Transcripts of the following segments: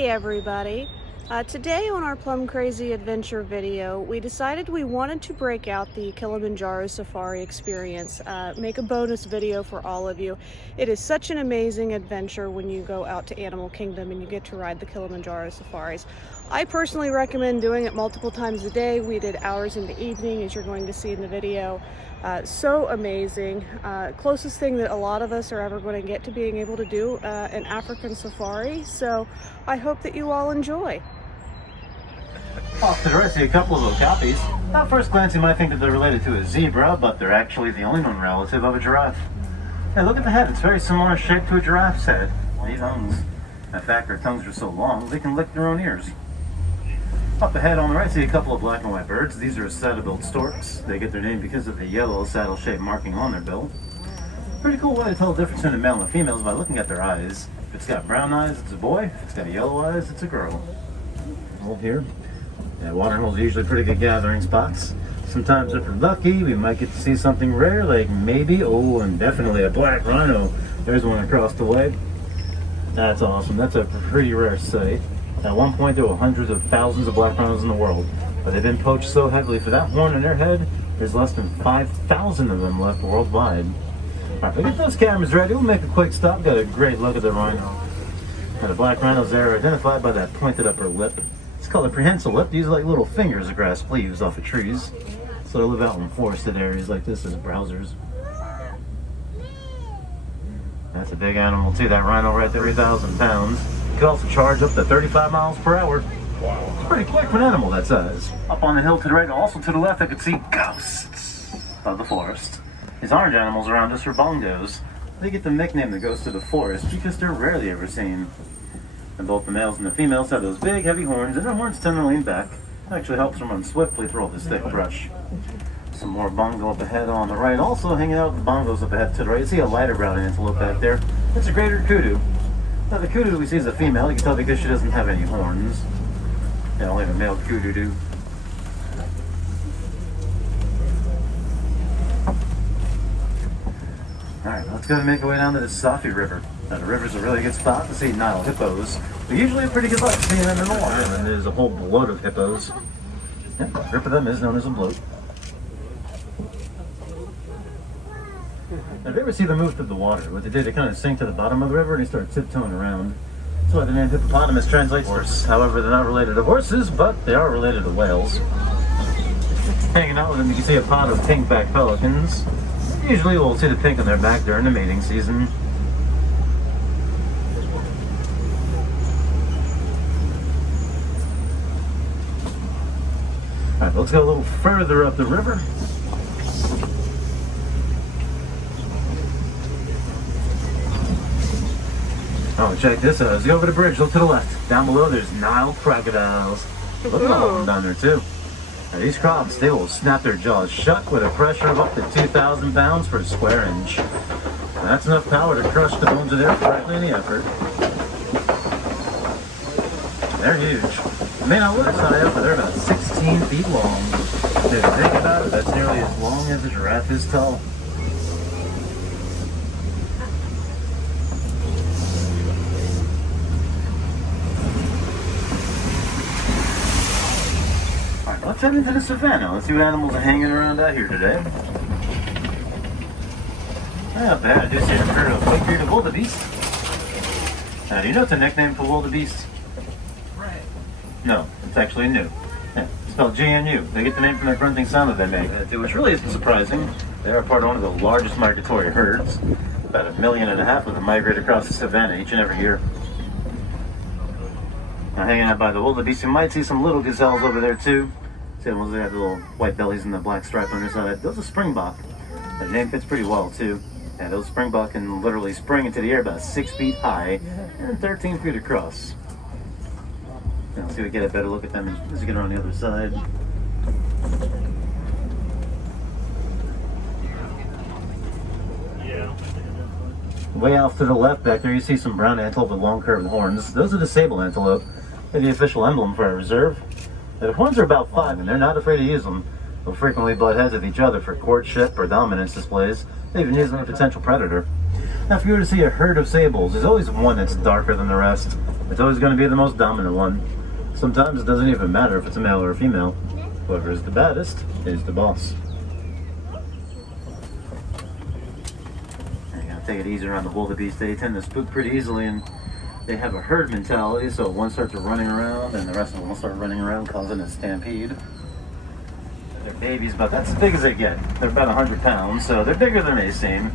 Hey everybody! Today on our Plum Crazy Adventure video, we decided we wanted to break out the Kilimanjaro Safari experience, make a bonus video for all of you. It is such an amazing adventure when you go out to Animal Kingdom and you get to ride the Kilimanjaro Safaris. I personally recommend doing it multiple times a day. We did hours in the evening, as you're going to see in the video. So amazing. Closest thing that a lot of us are ever going to get to being able to do an African safari. So I hope that you all enjoy. Off to the right, see a couple of okapi's. At first glance, you might think that they're related to a zebra, but they're actually the only known relative of a giraffe. Hey, look at the head. It's very similar in shape to a giraffe's head. These tongues. In fact, their tongues are so long, they can lick their own ears. Up ahead on the right, see a couple of black and white birds. These are Cytobuild Storks. They get their name because of the yellow saddle-shaped marking on their bill. Pretty cool way to tell the difference between a male and female is by looking at their eyes. If it's got brown eyes, it's a boy. If it's got yellow eyes, it's a girl. Hold here. Yeah, watering holes are usually pretty good gathering spots. Sometimes if we're lucky, we might get to see something rare, like maybe, oh, and definitely a black rhino. There's one across the way. That's awesome. That's a pretty rare sight. At one point, there were hundreds of thousands of black rhinos in the world, but they've been poached so heavily for that horn in their head, there's less than 5,000 of them left worldwide. Alright, we get those cameras ready. We'll make a quick stop. Got a great look at the rhino. Now, the black rhinos there are identified by that pointed upper lip. It's called a prehensile lip. These are like little fingers of grasp leaves off of trees. So they live out in forested areas like this as browsers. That's a big animal too, that rhino right there, 3,000 pounds. You can also charge up to 35 miles per hour. Wow. It's pretty quick for an animal that size. Up on the hill to the right, also to the left, I could see ghosts of the forest. These orange animals around us are bongos. They get the nickname the ghosts of the forest because they're rarely ever seen. And both the males and the females have those big, heavy horns, and their horns tend to lean back. It actually helps them run swiftly through all this thick brush. Some more bongo up ahead on the right. Also hanging out with the bongos up ahead to the right. You see a lighter brown antelope back there. It's a greater kudu. Now the kudu we see is a female. You can tell because she doesn't have any horns. Yeah, only the male kudu do. Alright, let's go and make our way down to the Safi River. Now, the river's a really good spot to see Nile Hippos. We usually have pretty good luck seeing them in the water, and there's a whole bloat of hippos. Yeah, a group of them is known as a bloat. Now, if you ever see them move through the water, what they did, they kind of sink to the bottom of the river and they start tiptoeing around. That's why the name hippopotamus translates to horse. However, they're not related to horses, but they are related to whales. Hanging out with them, you can see a pod of pinkback pelicans. Usually we'll see the pink on their back during the mating season. Alright, let's go a little further up the river. Oh, check this out. Let's go over the bridge. Look to the left. Down below, there's Nile Crocodiles. Look at all of them down there, too. Now, these crocs, they will snap their jaws shut with a pressure of up to 2,000 pounds per square inch. Now, that's enough power to crush the bones of their prey in any effort. They're huge. They may not look as high up, but they're about 16 feet long. If you think about it, that's nearly as long as a giraffe is tall. Alright, let's head into the savannah. Let's see what animals are hanging around out here today. Not bad. I do see a herd of white-bearded wildebeest. Now, do you know it's a nickname for wildebeest? No, it's actually new. Yeah, it's spelled GNU. They get the name from the grunting sound that they make, which really isn't surprising. They are part of one of the largest migratory herds. About 1.5 million of them migrate across the savannah each and every year. Now, hanging out by the wildebeest, you might see some little gazelles over there too. See the ones that have the little white bellies and the black stripe on their side. Those are Springbok. The name fits pretty well too. Yeah, those Springbok can literally spring into the air about 6 feet high and 13 feet across. Let's see if we get a better look at them as we get around the other side. Way off to the left back there, you see some brown antelope with long curved horns. Those are the sable antelope. They're the official emblem for our reserve. The horns are about 5 and they're not afraid to use them. They'll frequently butt heads with each other for courtship or dominance displays. They even use them as a potential predator. Now if you were to see a herd of sables, there's always one that's darker than the rest. It's always going to be the most dominant one. Sometimes it doesn't even matter if it's a male or a female. Whoever is the baddest is the boss. You gotta take it easy around the wildebeest. They tend to spook pretty easily, and they have a herd mentality, so one starts running around and the rest of them will start running around, causing a stampede. They're babies, but that's as big as they get. They're about 100 pounds, so they're bigger than they seem.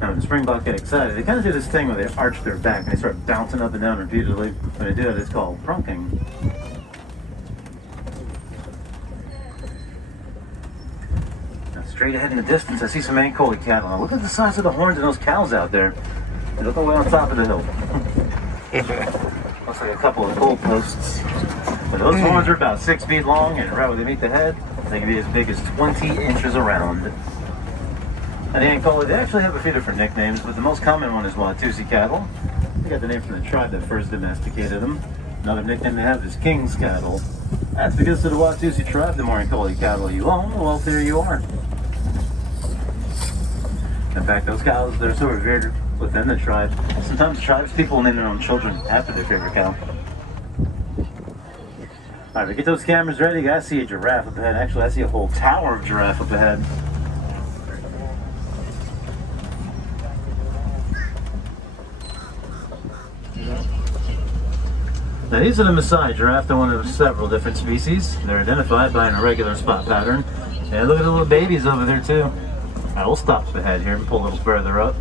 Now, when the Springbok get excited, they kind of do this thing where they arch their back and they start bouncing up and down repeatedly. When they do that, it's called prunking. Now, straight ahead in the distance, I see some Ankoli cattle. Now, look at the size of the horns of those cows out there. They look way on top of the hill. Looks like a couple of goal posts. But those horns are about 6 feet long, and right where they meet the head, they can be as big as 20 inches around. And the Ankoli, they actually have a few different nicknames, but the most common one is Watusi cattle. They got the name from the tribe that first domesticated them. Another nickname they have is King's cattle. That's because to the Watusi tribe, the more Ankoli cattle you own, the wealthier you are. In fact, those cows, they're so revered within the tribe. Sometimes tribes people name their own children after their favorite cow. Alright, we get those cameras ready. I see a giraffe up ahead. Actually, I see a whole tower of giraffe up ahead. Now, these are the Maasai giraffe. They're one of several different species. They're identified by an irregular spot pattern. And look at the little babies over there, too. Alright, we'll stop ahead here and pull a little further up.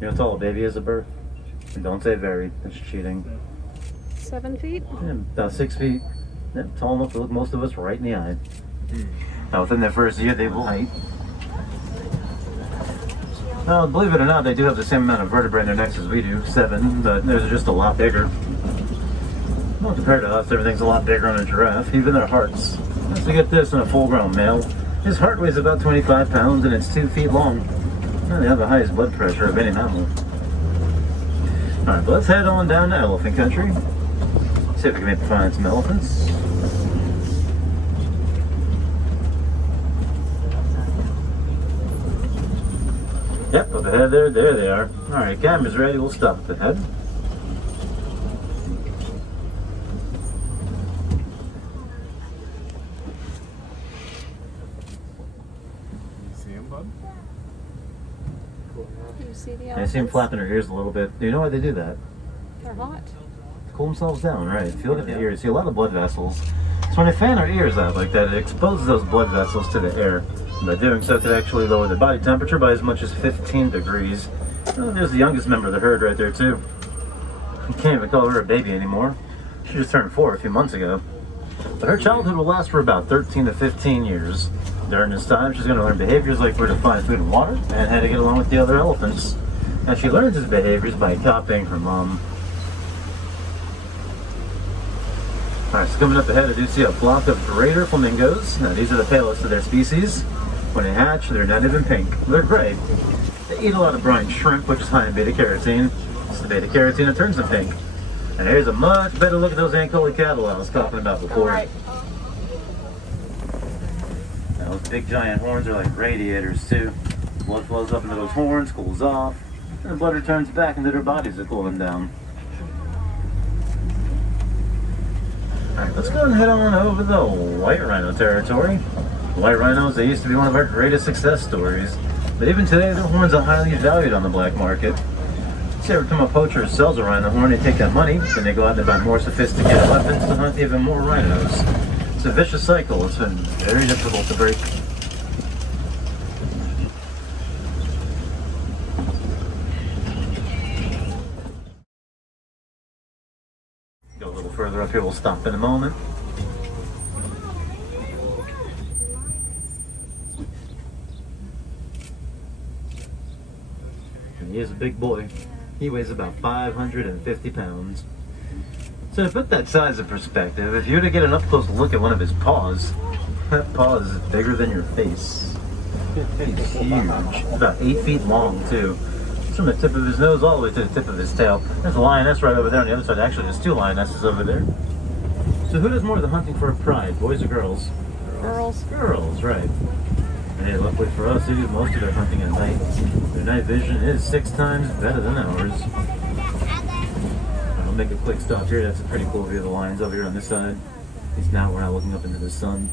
You know how tall a baby is at birth? And don't say very, that's cheating. 7 feet? Yeah, about 6 feet. Yeah, tall enough to look most of us right in the eye. Now within their first year they will height. Now believe it or not, they do have the same amount of vertebrae in their necks as we do, 7, but theirs are just a lot bigger. Well, compared to us, everything's a lot bigger on a giraffe, even their hearts. Let's get this in a full-grown male. His heart weighs about 25 pounds and it's 2 feet long. Well, they have the highest blood pressure of any mammal. Alright, but let's head on down to elephant country. See if we can maybe find some elephants. Yep, up ahead there they are. Alright, camera's ready, we'll stop up ahead. You see the I elephants? see them flapping their ears a little bit. Do you know why they do that? They're hot. Cool themselves down, right? If you look at the ears, you see a lot of blood vessels. So when they fan their ears out like that, it exposes those blood vessels to the air. And by doing so, it could actually lower the body temperature by as much as 15 degrees. Oh, there's the youngest member of the herd right there, too. You can't even call her a baby anymore. She just turned 4 a few months ago. But her childhood will last for about 13 to 15 years. During this time, she's going to learn behaviors like where to find food and water, and how to get along with the other elephants. Now, she learns these behaviors by copying her mom. Alright, so coming up ahead, I do see a flock of greater flamingos. Now, these are the palest of their species. When they hatch, they're not even pink. They're gray. They eat a lot of brine shrimp, which is high in beta-carotene. It's the beta-carotene that turns them pink. And here's a much better look at those Ankoli cattle I was talking about before. Alright. Now, those big giant horns are like radiators, too. Blood flows up into those horns, cools off, and the blood returns back into their bodies to cool them down. Alright, let's go and head on over the white rhino territory. White rhinos, they used to be one of our greatest success stories. But even today, their horns are highly valued on the black market. See, every time a poacher sells a rhino horn, they take that money, then they go out and buy more sophisticated weapons to hunt even more rhinos. It's a vicious cycle. It's been very difficult to break. Go a little further up here, we'll stop in a moment. And he is a big boy. He weighs about 550 pounds. So to put that size in perspective, if you were to get an up-close look at one of his paws, that paw is bigger than your face. He's huge. About 8 feet long, too. from the tip of his nose all the way to the tip of his tail. There's a lioness right over there on the other side. Actually, there's two lionesses over there. So who does more of the hunting for pride, boys or girls? Girls. Girls, right. And hey, luckily for us, they do most of their hunting at night. Their night vision is 6 times better than ours. I'll make a quick stop here. That's a pretty cool view of the lions over here on this side. At least now we're not looking up into the sun.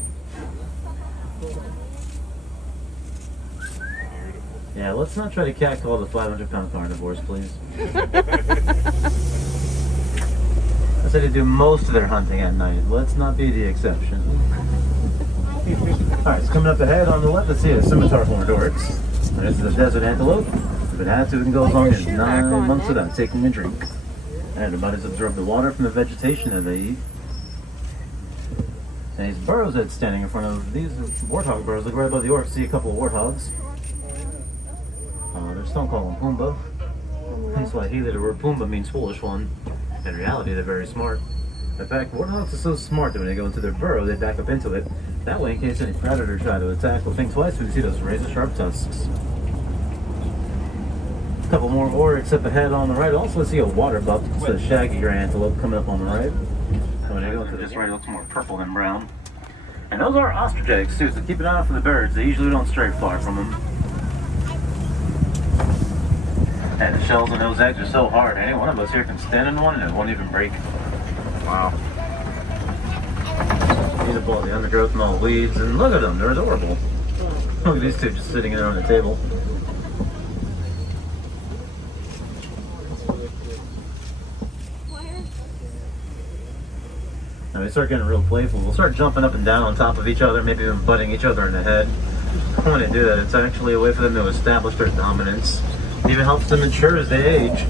Yeah, let's not try to catcall the 500-pound carnivores, please. I said they do most of their hunting at night. Let's not be the exception. Alright, so coming up ahead on the left, let's see a scimitar horned oryx. This is a desert antelope. If it has to, it can go as long as 9 months without taking a drink. And their bodies absorb the water from the vegetation that they eat. And these burrows that's standing in front of these warthog burrows, look right above the oryx, see a couple of warthogs. They don't call them Pumbaa. That's why he the word Pumbaa means foolish one. In reality, they're very smart. In fact, warthogs are so smart that when they go into their burrow, they back up into it. That way, in case any predator try to attack, we'll think twice. We can see those razor-sharp tusks. A couple more oryx up ahead on the right. Also, let's see a water buck. It's a shaggy gray antelope coming up on the right. And when they go to this right, it looks more purple than brown. And those are ostrich eggs too, so keep an eye out for the birds. They usually don't stray far from them. And the shells in those eggs are so hard, any one of us here can stand in one and it won't even break. Wow. Need above the undergrowth and all the weeds, and look at them, they're adorable. Look at these two just sitting there on the table. Now we start getting real playful. We'll start jumping up and down on top of each other, maybe even butting each other in the head. When they do that, it's actually a way for them to establish their dominance. It even helps them mature as they age.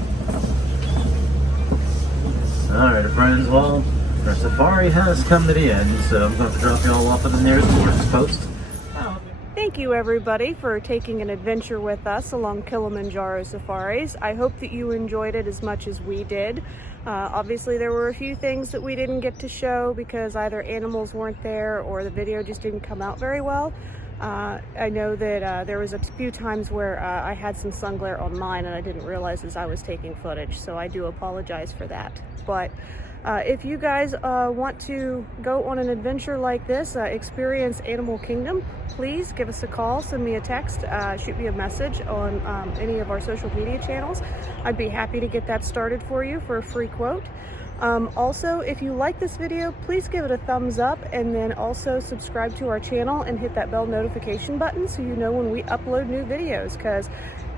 Alright, friends, well, our safari has come to the end, so I'm going to drop you all off at the nearest boarding post. Thank you everybody for taking an adventure with us along Kilimanjaro Safaris. I hope that you enjoyed it as much as we did. Obviously there were a few things that we didn't get to show because either animals weren't there or the video just didn't come out very well. I know that there was a few times where I had some sun glare on mine and I didn't realize as I was taking footage, so I do apologize for that. But if you guys want to go on an adventure like this, experience Animal Kingdom, please give us a call, send me a text, shoot me a message on any of our social media channels. I'd be happy to get that started for you for a free quote. Also, if you like this video, please give it a thumbs up and then also subscribe to our channel and hit that bell notification button so you know when we upload new videos, because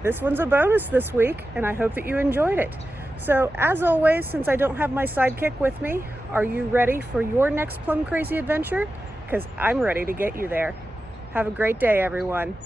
this one's a bonus this week and I hope that you enjoyed it. So as always, since I don't have my sidekick with me, are you ready for your next Plum Crazy adventure? Because I'm ready to get you there. Have a great day, everyone.